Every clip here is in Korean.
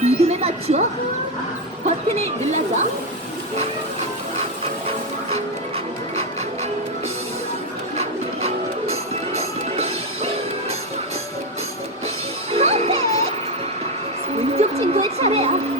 리듬에 맞추어 버튼을 눌러줘. 퍼펙트! 왼쪽 친구의 차례야.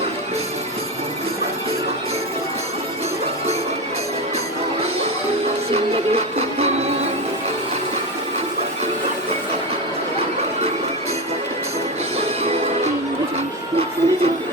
Thank you.